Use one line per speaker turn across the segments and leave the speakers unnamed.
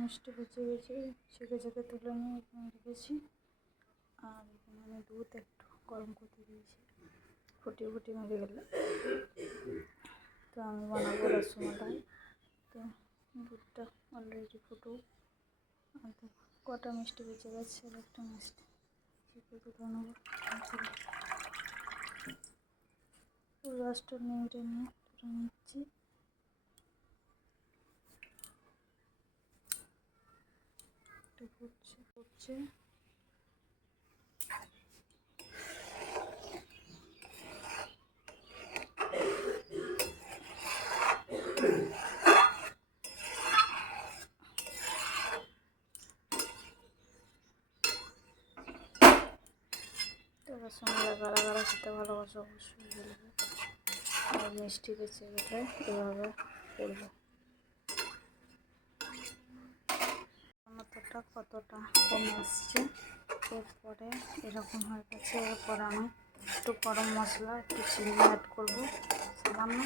মিষ্টি বেঁচে গেছে ছেঁকে ছেঁকে তুলে নিয়ে এখানে রেখেছি। আর এখানে আমি দুধ একটু গরম করতে দিয়েছি। ফুটিয়ে ফুটিয়ে মেরে গেলে তো আমি বানাবো রসমালাই। তো দুধটা অলরেডি ফুটো আর কটা মিষ্টি বেঁচে গেছে, আর একটা মিষ্টি। চিপে তুলে রসটা নেড়ে নিয়ে তুলে নিচ্ছি। একটু ফুটছে ফুটছে তো রসমালাই গাড়া গাড়া খেতে ভালোবাসে অবশ্যই আর মিষ্টি গেলে এভাবে করবে। ঘনত্বটা কতটা কমে আসছে, এরপরে এরকম হয়ে গেছে। এরপরে আমি একটু গরম মশলা, একটু চিনি অ্যাড করব, সামান্য।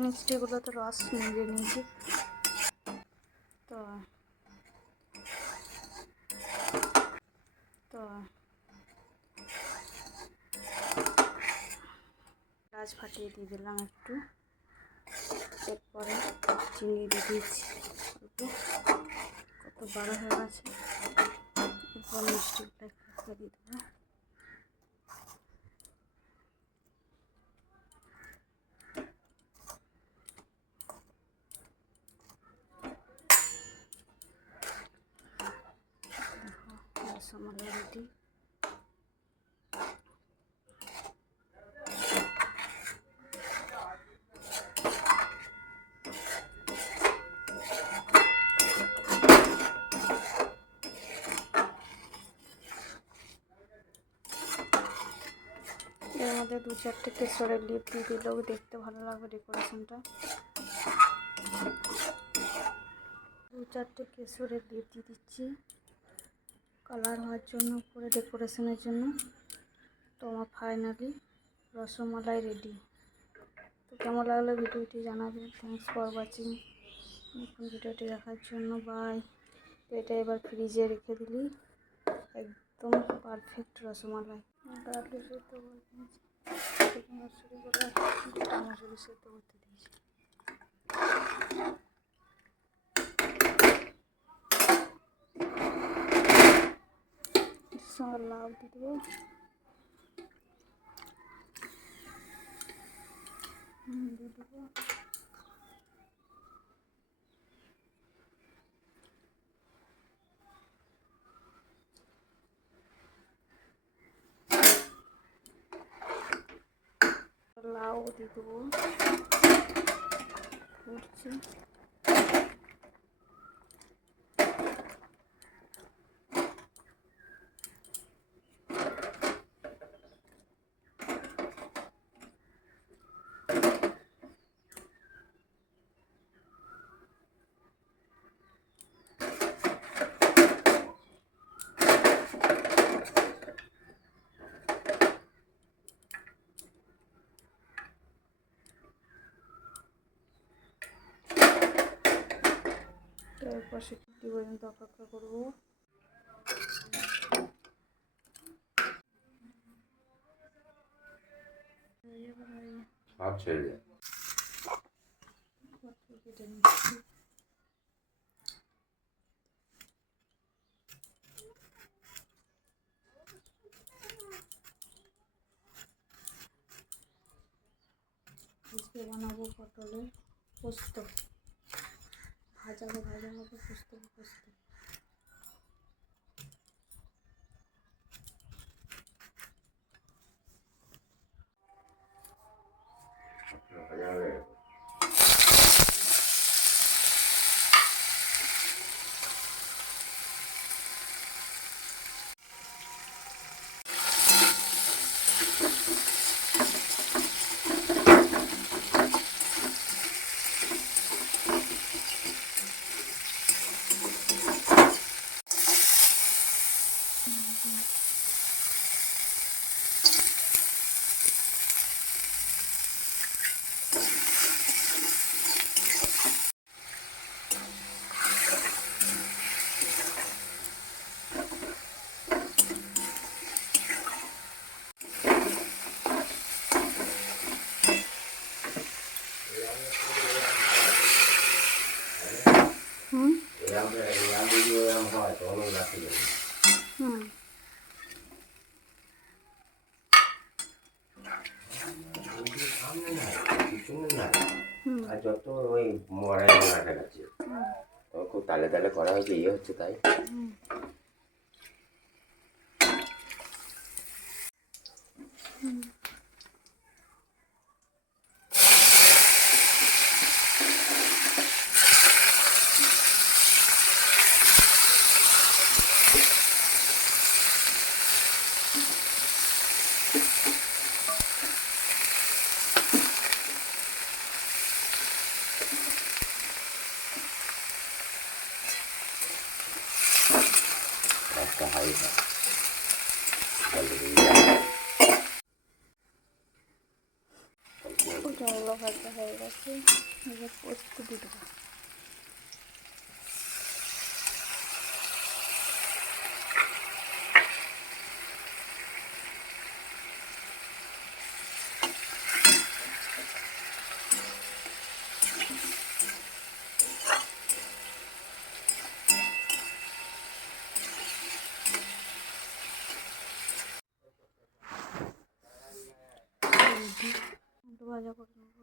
মিষ্টিগুলো তো রস নিয়ে নিয়েছি। তো তো গাছ ফাটিয়ে দিয়ে দিলাম একটু। এরপরে চিনি দিয়ে অল্প কত বড় হয়ে গেছে এরপর মিষ্টিগুলো একটু একটু দিয়ে দেবো দেখো রসমালাই রেডি এর মধ্যে দু চারটে কেশরের লিপ দিয়ে দিলেও দেখতে ভালো লাগবে ডেকোরেশনটা। দু চারটে কেশরের লিপ দিয়ে দিচ্ছি। কালার হওয়ার জন্য উপরে ডেকোরেশনের জন্য। তো আমার ফাইনালি রসমালাই রেডি। তো কেমন লাগল ভিডিওটি জানাবে থ্যাংকস ফর ওয়াচিং ভিডিওটি দেখার জন্য বাই তো এটা এবার ফ্রিজে রেখে দিলি। একদম পারফেক্ট রসমালাই। আলু সেদ্ধ করে দিয়েছি। মশুরি করে গোটা মশুরি সেদ্ধ করতে দিয়েছি সঙ্গে লাউ দিয়ে দেবো। দিয়ে দেবো। লাউ দিয়ে দেবো তারপর সে ফিফটি পর্যন্ত অপেক্ষা করব। কেটে আজকে বানাবো পটলের পোস্ত। ভাজা ভাজা হবে পোস্ত হবে পোস্ত
ভাজা হয়ে গেছে
তো হুম
এরকম এরকম যদি ওই রাখতে যাবে আর যত ওই মরাই মারা গেছে খুব তালে তালে করা হয়েছে ইয়ে হচ্ছে তাই। একটা হাই
জল ভাজা হয়ে গেছে এবার পোস্ত দিয়ে দেবো একটু ভাজা করে নেব